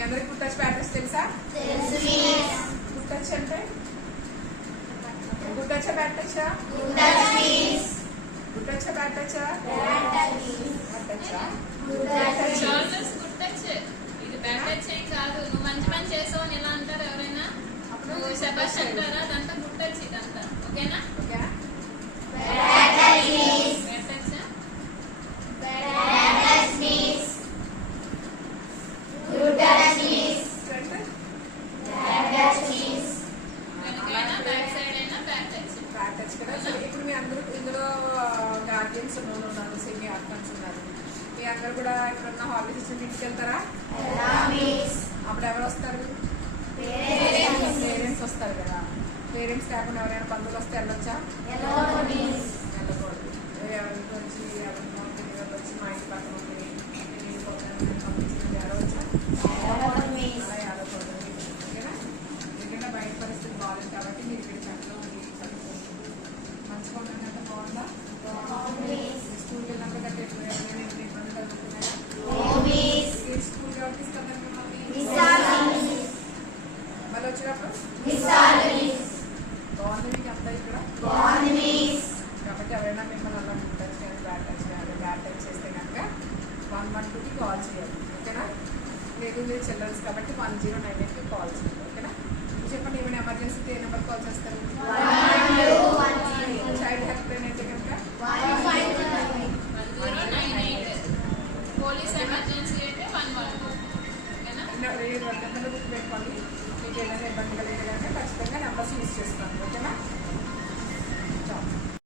మీ అందరికి good touch bad touch తెలుసా? Good touch అంటే good touch bad touch? Good touch bad touch? ఇది bad touch ఏం కాదు. నువ్వు మంచి పని చేసావు అని ఎలా అంటారు ఎవరైనా? నువ్వు శబాష్ అంటారా? అదంతా గుడ్ టచ్. ఇదంతా ఓకేనా? ఓకేనా? బ్యాడ్ టచ్ వెనకైనా బ్యాక్ సైడ్ అయినా బ్యాడ్ టచ్. బ్యాడ్ టచ్ కదా. సరే ఇప్పుడు మీ అందరూ ఇందులో గార్డియన్స్ ఉన్నారు, సెమీ ఆర్ఫన్స్ ఉన్నారు. మీ అందరూ కూడా ఎప్పుడన్నా హాలిడేస్ ఇచ్చిన ఇంటికి వెళ్తారా? అప్పుడు ఎవరు వస్తారు? పేరెంట్స్ వస్తారు కదా. పేరెంట్స్ కాకుండా ఎవరైనా బంధువులు వస్తే వెళ్ళొచ్చా? వెళ్ళకూడదు. ఎవరికి వచ్చి ఎవరినో పిల్లలు వచ్చి మా ఇంటి పక్కన పంపించిన వెళ్ళవచ్చా? అలా వెళ్ళకూడదు. ఓకేనా? ఎందుకంటే బయట పరిస్థితి బాగాలేదు కాబట్టి మీరు ఇక్కడ చక్కగా ఉండి చదువుకోండి. మంచిగా ఉండండి. అంత బాగుందా? స్కూల్కి వెళ్ళినాక గట్టి ఎవరైనా ఇబ్బంది కలుగుతున్నారా? స్కూల్కి ఎవరు తీసుకెళ్తారు మిమ్మల్ని? మళ్ళీ వచ్చినప్పుడు బాగుంది మీకు అంతా ఇక్కడ. కాబట్టి ఎవరైనా మిమ్మల్ని అలా గుడ్ టచ్ కానీ బ్యాడ్ టచ్ కానీ బ్యాడ్ టచ్ చేస్తే కనుక 112కి కాల్ చేయాలి. ఓకేనా? లేదు మీరు చిల్డ్రన్స్ కాబట్టి 1098కి కాల్ చేయాలి. ఓకేనా? చెప్పండి, ఏమైనా ఎమర్జెన్సీ ఏ నెంబర్ కాల్ చేస్తారు? చైల్డ్ హెల్ప్ లైన్ అయితే కనుక 1098. పోలీస్ ఎమర్జెన్సీ అయితే 112. ఓకేనా? నెంబర్లు గుర్తు పెట్టుకోండి. మీకు ఏదైనా ఇబ్బంది కలిగితే కనుక ఖచ్చితంగా నెంబర్స్ యూజ్ చేసుకోండి.